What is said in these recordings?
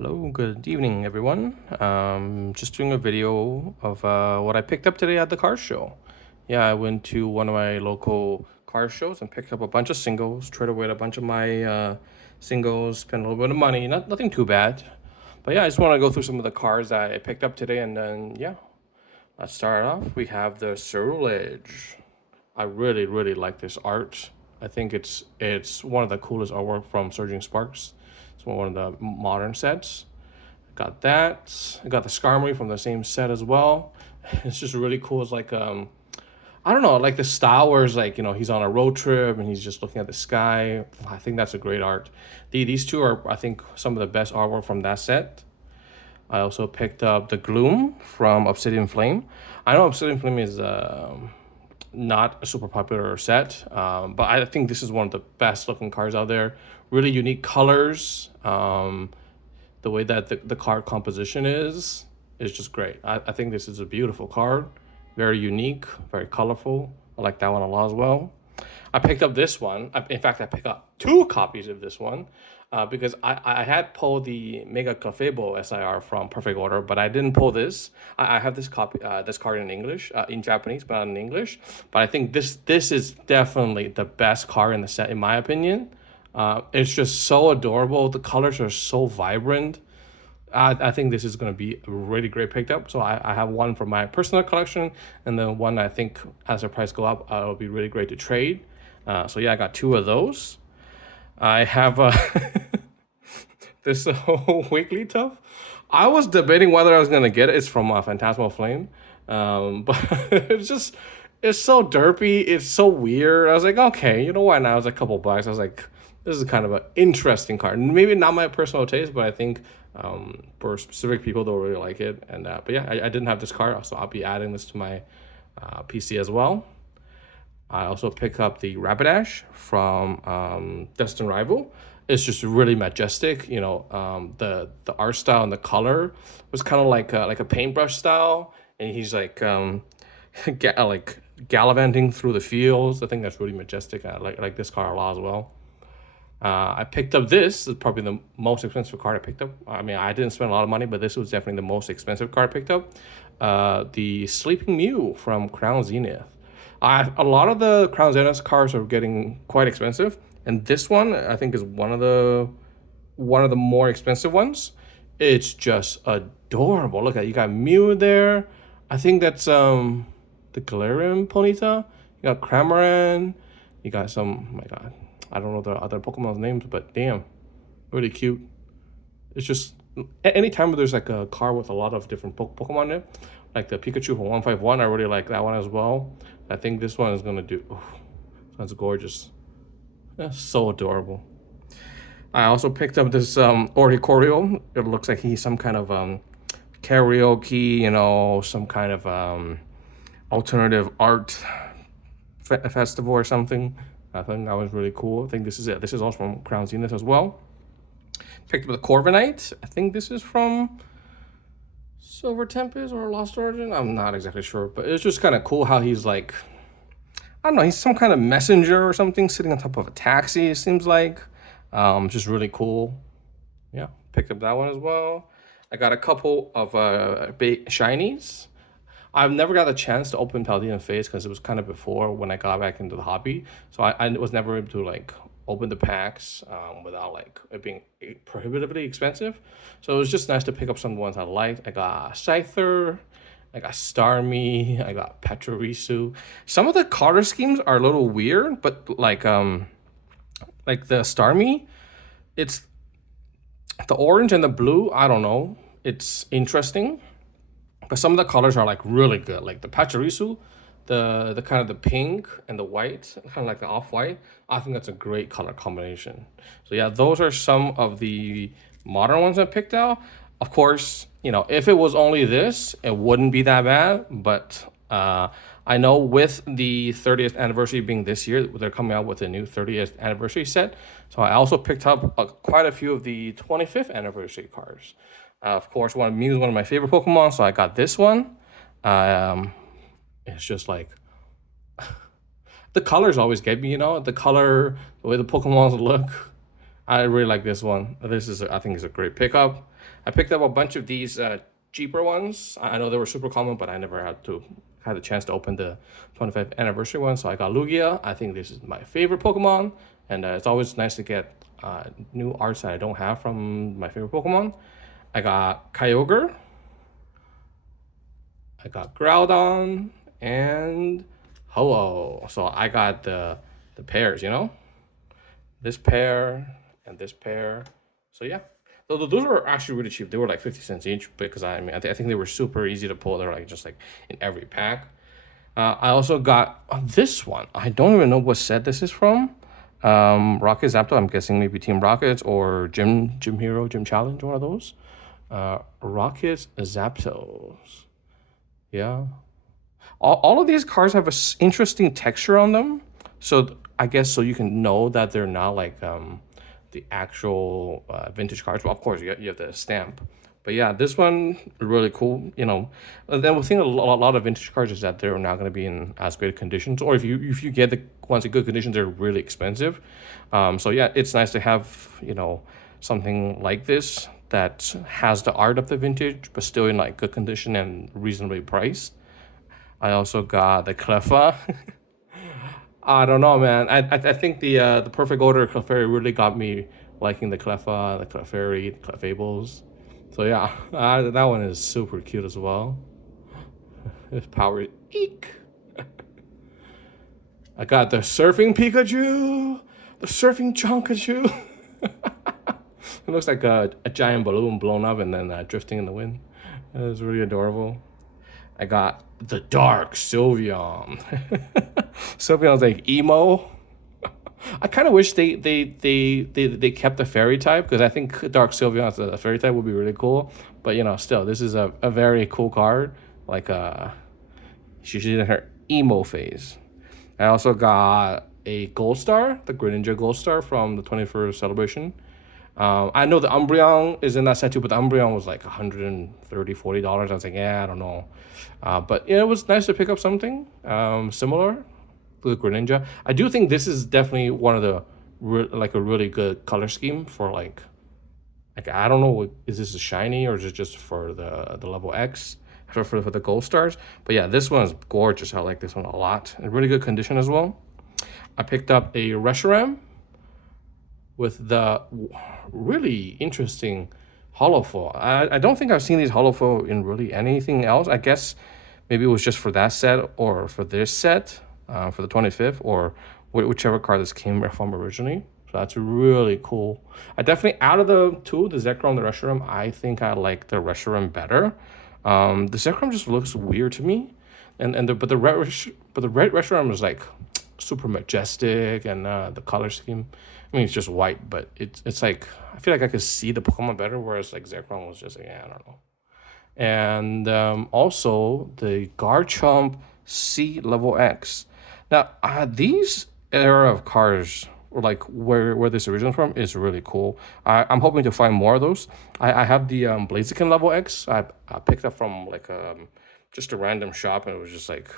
Hello, good evening, everyone. Just doing a video of what I picked up today at the car show. Yeah, I went to one of my local car shows and picked up a bunch of singles, traded away a bunch of my singles, spent a little bit of money, nothing too bad. But yeah, I just want to go through some of the cars that I picked up today, and then yeah, let's start off. We have the Cerulege. I really like this art. I think it's one of the coolest artwork from Surging Sparks. It's one of the modern sets. Got that. I got the Skarmory from the same set as well. It's just really cool. It's like I don't know, like the style where it's like, he's on a road trip and he's just looking at the sky. I think that's a great art. These two are, I think, some of the best artwork from that set. I also picked up the Gloom from Obsidian Flame. I know Obsidian Flame is not a super popular set, but I think this is one of the best looking cards out there. Really unique colors. The way that the card composition is just great. I think this is a beautiful card. Very unique, very colorful. I like that one a lot as well. I picked up this one. In fact, I picked up two copies of this one because I had pulled the Mega Clefable SIR from Perfect Order, but I didn't pull this. I have this copy, this card in English, in Japanese, but not in English. But I think this is definitely the best card in the set, in my opinion. It's just so adorable. The colors are so vibrant. I think this is going to be a really great pickup. So I have one for my personal collection, and then one I think as the price go up, it'll be really great to trade. So yeah, I got two of those. I have this Wigglytuff. I was debating whether I was going to get it. It's from Phantasmal Flame. But it's so derpy. It's so weird. I was like, okay, you know why not? It was a couple bucks. I was like, this is kind of an interesting card. Maybe not my personal taste, but I think for specific people, they'll really like it. And but yeah, I didn't have this card, so I'll be adding this to my PC as well. I also picked up the Rapidash from Destined Rival. It's just really majestic. The art style and the color was kind of like a paintbrush style, and he's like like gallivanting through the fields. I think that's really majestic. I like this card a lot as well. I picked up this. Is probably the most expensive card I picked up. I mean, I didn't spend a lot of money, but this was definitely the most expensive card I picked up. The Sleeping Mew from Crown Zenith. A lot of the Crown Zenith cards are getting quite expensive, and this one I think is one of the more expensive ones. It's just adorable. Look at you got Mew there. I think that's the Galarian Ponyta. You got Cramorant. You got some. Oh my God, I don't know the other Pokemon's names, but damn, really cute. It's just anytime there's like a card with a lot of different Pokemon in it, like the Pikachu for 151, I really like that one as well. I think this one is gonna do. Oh, sounds gorgeous. That's so adorable. I also picked up this Oricorio. It looks like he's some kind of karaoke, some kind of alternative art festival or something. I think that was really cool. I think this is it. This is also from Crown Zenith as well. Picked up the Corviknight. I think this is from Silver Tempest or Lost Origin. I'm not exactly sure, but it's just kind of cool how he's like, I don't know, he's some kind of messenger or something sitting on top of a taxi, it seems like. Just really cool. Yeah, picked up that one as well. I got a couple of shinies. I've never got the chance to open Paldean Phase because it was kind of before when I got back into the hobby. So I was never able to like open the packs without like it being prohibitively expensive. So it was just nice to pick up some ones I liked. I got Scyther, I got Starmie, I got Pachirisu. Some of the color schemes are a little weird, but like the Starmie, it's the orange and the blue. I don't know. It's interesting, but some of the colors are like really good. Like the Pachirisu, the kind of the pink and the white, kind of like the off-white. I think that's a great color combination. So yeah, those are some of the modern ones I picked out. Of course, if it was only this, it wouldn't be that bad. But I know with the 30th anniversary being this year, they're coming out with a new 30th anniversary set. So I also picked up quite a few of the 25th anniversary cards. Of course, Mew is one of my favorite Pokemon, so I got this one. It's just like the colors always get me, the color, the way the Pokemons look. I really like this one. This is, I think, is a great pickup. I picked up a bunch of these cheaper ones. I know they were super common, but I never had the chance to open the 25th anniversary one. So I got Lugia. I think this is my favorite Pokemon, and it's always nice to get new arts that I don't have from my favorite Pokemon. I got Kyogre. I got Groudon and Ho-Oh. So I got the pairs, this pair and this pair. So yeah, those were actually really cheap. They were like 50 cents each because I think they were super easy to pull. They're like just like in every pack. I also got this one. I don't even know what set this is from. Rocket Zapdos. I'm guessing maybe Team Rockets or Gym Hero, Gym Challenge, one of those. Rocket Zapdos. Yeah. All of these cards have a interesting texture on them. So I guess so you can know that they're not like the actual vintage cards. Well, of course you have the stamp. But yeah, this one really cool. And then the thing a lot of vintage cards is that they're not going to be in as great conditions, or if you get the ones in good condition, they're really expensive. So yeah, it's nice to have something like this that has the art of the vintage, but still in like good condition and reasonably priced. I also got the Cleffa. I don't know, man. I think the perfect order of Clefairy really got me liking the Cleffa, the Clefairy, the Clefables. So yeah, that one is super cute as well. His power, eek. I got the Surfing Pikachu, the Surfing Chonkachu. It looks like a giant balloon blown up and then drifting in the wind. It's really adorable. I got the Dark Sylveon. Sylveon's like emo. I kind of wish they kept the fairy type because I think Dark Sylveon as a fairy type would be really cool. But still, this is a very cool card. Like she's in her emo phase. I also got a Gold Star, the Greninja Gold Star from the 21st celebration. I know the Umbreon is in that set too, but the Umbreon was like $130, $40. I was like, yeah, I don't know. But it was nice to pick up something similar to the Greninja. I do think this is definitely one of the like a really good color scheme for like I don't know, is this a shiny or is it just for the level X for the Gold Stars? But yeah, this one is gorgeous. I like this one a lot. In really good condition as well. I picked up a Reshiram with the really interesting holofoil. I don't think I've seen these holofoil in really anything else. I guess maybe it was just for that set or for this set for the 25th or whichever card this came from originally. So that's really cool. I definitely, out of the two, the Zekrom and the Reshiram, I think I like the Reshiram better. The Zekrom just looks weird to me, but the red Reshiram is like super majestic, and the color scheme. I mean, it's just white, but it's like I feel like I could see the Pokemon better, whereas like Zekrom was just like, yeah, I don't know. And also the Garchomp C level X. Now these era of cards, or like where this originates from, is really cool. I'm hoping to find more of those. I have the Blaziken level X. I picked up from like just a random shop, and it was just like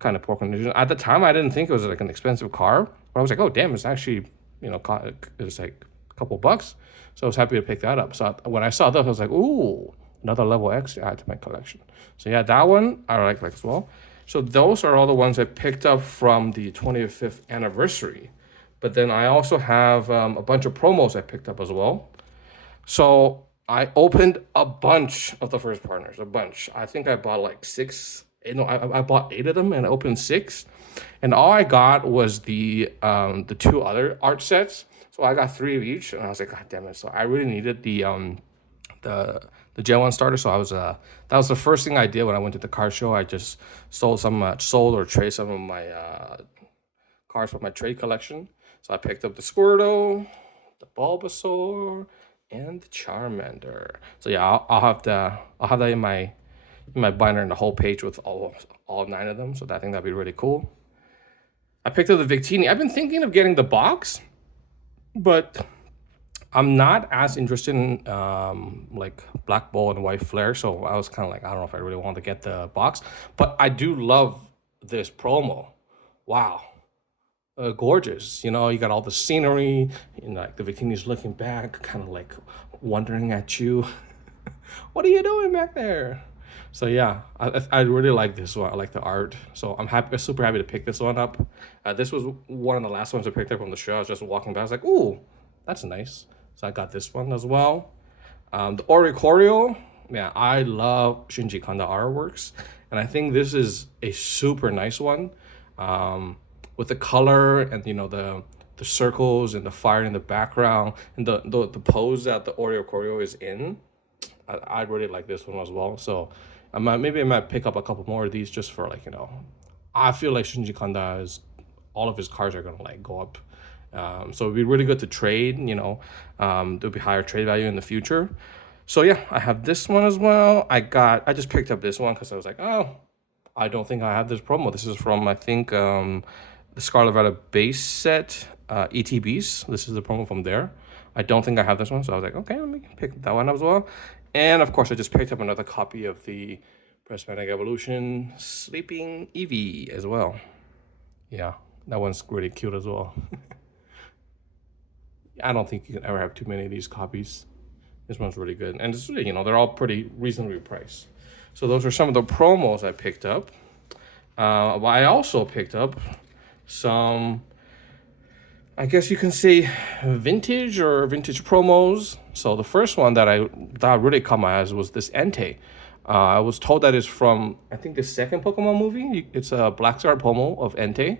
kind of poor condition. At the time, I didn't think it was like an expensive car, but I was like, oh damn, it's actually it's like a couple bucks. So I was happy to pick that up. So when I saw that, I was like, ooh, another level X to add to my collection. So yeah, that one I like as well. So those are all the ones I picked up from the 25th anniversary. But then I also have a bunch of promos I picked up as well. So I opened a bunch of the first partners, a bunch. I think I bought like six. I bought 8 of them and I opened 6. And all I got was the 2 other art sets. So I got 3 of each, and I was like, God damn it! So I really needed the Gen 1 starter. So I was that was the first thing I did when I went to the car show. I just sold or traded some of my cards from my trade collection. So I picked up the Squirtle, the Bulbasaur, and the Charmander. So yeah, I'll have that in my binder and the whole page with all 9 of them. So I think that'd be really cool. I picked up the Victini. I've been thinking of getting the box, but I'm not as interested in like Black Ball and White Flare. So I was kind of like, I don't know if I really want to get the box, but I do love this promo. Wow. gorgeous. You know, you got all the scenery, and like the Victini's looking back, kind of like wondering at you. What are you doing back there? So yeah, I really like this one. I like the art. So I'm happy, super happy to pick this one up. This was one of the last ones I picked up on the show. I was just walking by. I was like, ooh, that's nice. So I got this one as well. The Oricorio, yeah, I love Shinji Kanda artworks, and I think this is a super nice one, with the color and the circles and the fire in the background and the pose that the Oricorio is in. I really like this one as well. So I might pick up a couple more of these just for like I feel like Shinji Kanda is all of his cars are gonna like go up. So it'd be really good to trade. There'll be higher trade value in the future. So yeah, I have this one as well. I just picked up this one because I was like, oh, I don't think I have this promo. This is from I think the Scarlet Violet base set ETBs. This is the promo from there. I don't think I have this one, so I was like, okay, let me pick that one up as well. And of course, I just picked up another copy of the Prismatic Evolution Sleeping Eevee as well. Yeah, that one's really cute as well. I don't think you can ever have too many of these copies. This one's really good, and it's they're all pretty reasonably priced. So those are some of the promos I picked up. I also picked up some, I guess you can say, vintage promos. So the first one that really caught my eyes was this Entei. I was told that it's from, I think, the second Pokemon movie. It's a Black Star promo of Entei.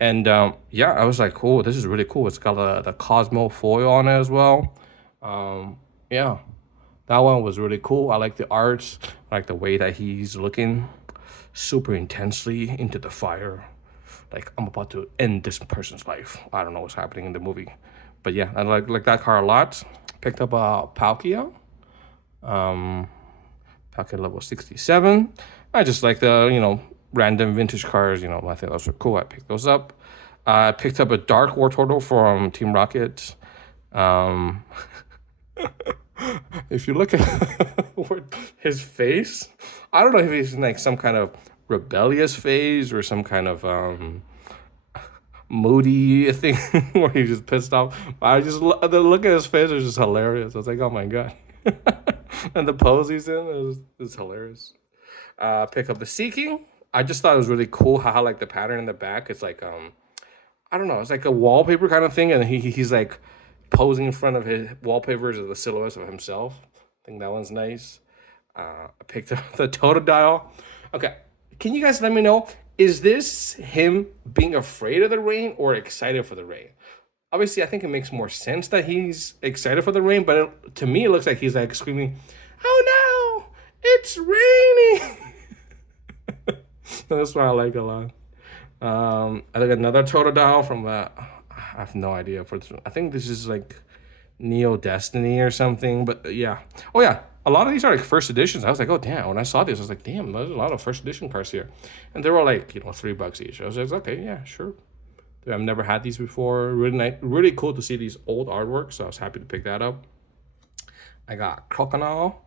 And yeah, I was like, cool, this is really cool. It's got the Cosmo foil on it as well. Yeah, that one was really cool. I like the art. I like the way that he's looking super intensely into the fire. Like, I'm about to end this person's life. I don't know what's happening in the movie. But yeah, I like that car a lot. Picked up a Palkia. Palkia level 67. I just like the, random vintage cars. I think those are cool. I picked those up. I picked up a Dark Wartortle from Team Rocket. If you look at his face, I don't know if he's in like some kind of rebellious phase or some kind of moody thing where he's just pissed off. The look at his face is just hilarious. I was like, oh my god. And the pose he's in is hilarious. Pick up the Seeking. I just thought it was really cool how like the pattern in the back is like I don't know, it's like a wallpaper kind of thing, and he's like posing in front of his wallpapers of the silhouettes of himself. I think that one's nice. I picked up the Totodile. Okay, can you guys let me know, is this him being afraid of the rain or excited for the rain? Obviously, I think it makes more sense that he's excited for the rain, but to me, it looks like he's like screaming, "Oh no, it's raining!" That's what I like a lot. I think another Totodile from I have no idea. I think this is like Neo Destiny or something. But yeah. Oh yeah. A lot of these are like first editions. I was like, oh damn. When I saw this, I was like, damn, there's a lot of first edition cards here. And they were like, $3 each. I was like, okay, yeah, sure. I've never had these before. Really nice, really cool to see these old artworks. So I was happy to pick that up. I got Crocodile.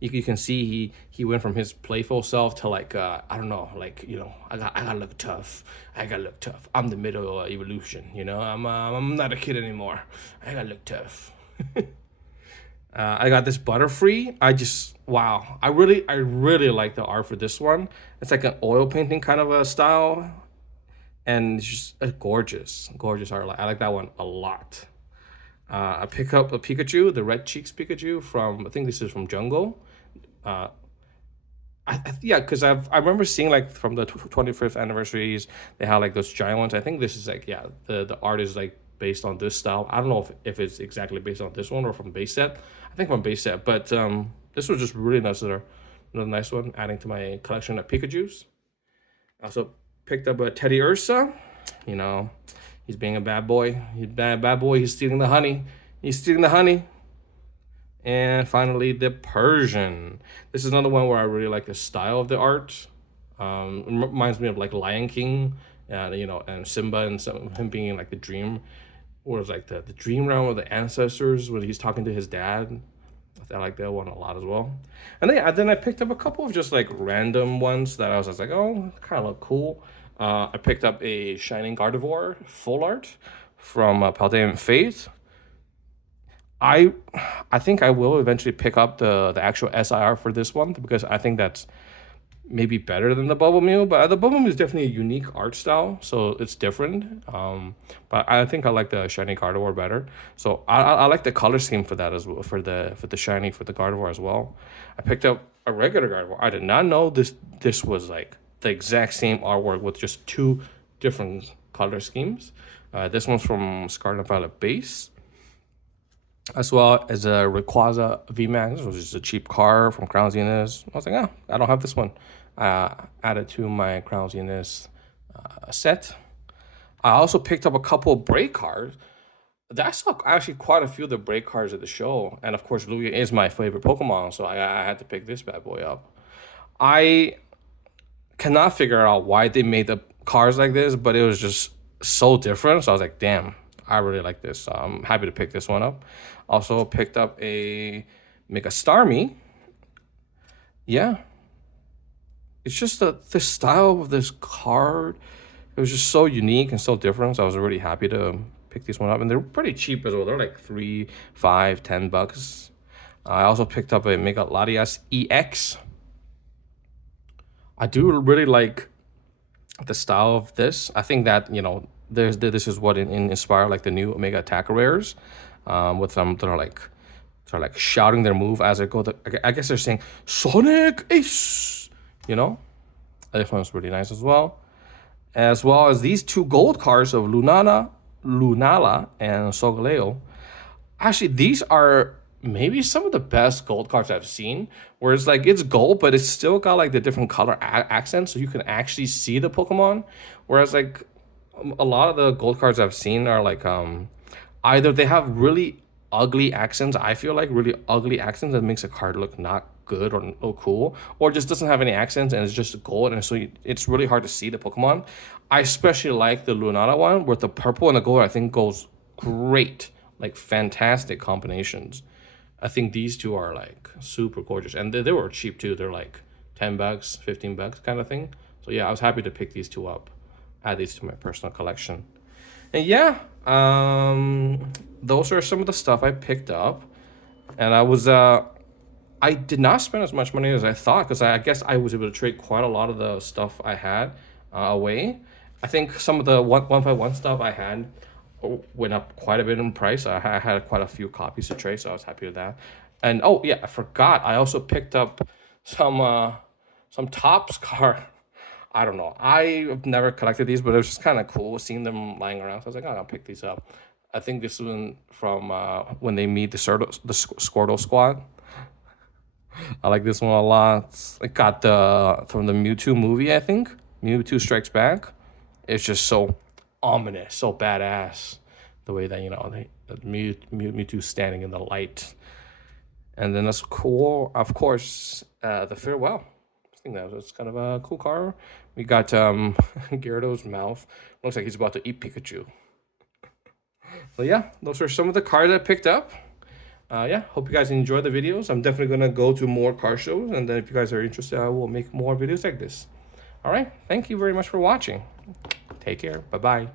You can see he went from his playful self to like I don't know, like I gotta look tough. I gotta look tough. I'm the middle evolution. I'm not a kid anymore. I gotta look tough. I got this Butterfree. Wow. I really like the art for this one. It's like an oil painting kind of a style, and it's just a gorgeous art. I like that one a lot. I pick up a Pikachu, the Red Cheeks Pikachu from, I think this is from Jungle. Yeah, because I remember seeing like from the 25th anniversaries, they had like those giant ones. I think this is like, yeah, the art is like based on this style. I don't know if it's exactly based on this one or from base set. I think from base set, but this was just really nice. Another nice one, adding to my collection of Pikachus. I also picked up a Teddy Ursa. He's being a bad boy. Bad boy. He's stealing the honey. And finally, the Persian. This is another one where I really like the style of the art. It reminds me of like Lion King, and Simba, and him being in like the dream, or it was like the dream realm of the ancestors when he's talking to his dad. I like that one a lot as well. And then I picked up a couple of just like random ones that I was just like, oh, kind of look cool. I picked up a Shining Gardevoir full art from Paldean Fate. I I think I will eventually pick up the actual SIR for this one because I think that's maybe better than the Bubble Mew, but the Bubble Mew is definitely a unique art style, so it's different. But I think I like the shiny Gardevoir better. So I like the color scheme for that as well, for the shiny for the Gardevoir as well. I picked up a regular Gardevoir. I did not know this was like the exact same artwork with just two different color schemes. This one's from Scarlet Violet Base, as well as a Rayquaza VMAX, which is a cheap car from Crown Zenith. I was like, oh, I don't have this one. Added to my Crown Zenith set. I also picked up a couple of break cards. I saw actually quite a few of the break cards at the show. And of course, Lugia is my favorite Pokemon, so I had to pick this bad boy up. I cannot figure out why they made the cars like this, but it was just so different. So I was like, damn, I really like this. So I'm happy to pick this one up. Also picked up a Mega Starmie. Yeah. It's just the style of this card. It was just so unique and so different. So I was really happy to pick this one up. And they're pretty cheap as well. They're like $3, $5, $10. I also picked up a Mega Latias EX. I do really like the style of this. I think that, you know, this is what inspired like the new Omega Attacker rares, with them they're like shouting their move as they go. I guess they're saying Sonic Ace, you know. This one's really nice as well as these two gold cards of Lunala, and Solgaleo. Actually, these are maybe some of the best gold cards I've seen, where it's like it's gold, but it's still got like the different color accents, so you can actually see the Pokemon. Whereas like a lot of the gold cards I've seen are like either they have really ugly accents, I feel like really ugly accents that makes a card look not good or cool, or just doesn't have any accents and it's just gold, and so it's really hard to see the Pokemon. I especially like the Lunala one with the purple and the gold. I think goes great, like fantastic combinations. I think these two are like super gorgeous, and they were cheap too. They're like $10, $15 kind of thing. So yeah, I was happy to pick these two up, add these to my personal collection. And yeah, those are some of the stuff I picked up, and I did not spend as much money as I thought, because I guess I was able to trade quite a lot of the stuff I had away. I think some of the 151 stuff I had went up quite a bit in price. I had quite a few copies to trade, so I was happy with that. And oh yeah, I forgot. I also picked up some Topps card. I don't know. I've never collected these, but it was just kind of cool seeing them lying around. So I was like, oh, I'll pick these up. I think this one from when they meet the Squirtle squad. I like this one a lot. It got from the Mewtwo movie, I think. Mewtwo Strikes Back. It's just so ominous, so badass. The way that, you know, Mewtwo standing in the light. And then that's cool, of course, the Farewell. I think that was kind of a cool car. We got Gyarados mouth. Looks like he's about to eat Pikachu. So yeah, those are some of the cards I picked up. Yeah, hope you guys enjoy the videos. I'm definitely going to go to more car shows, and then if you guys are interested, I will make more videos like this. All right, thank you very much for watching. Take care. Bye-bye.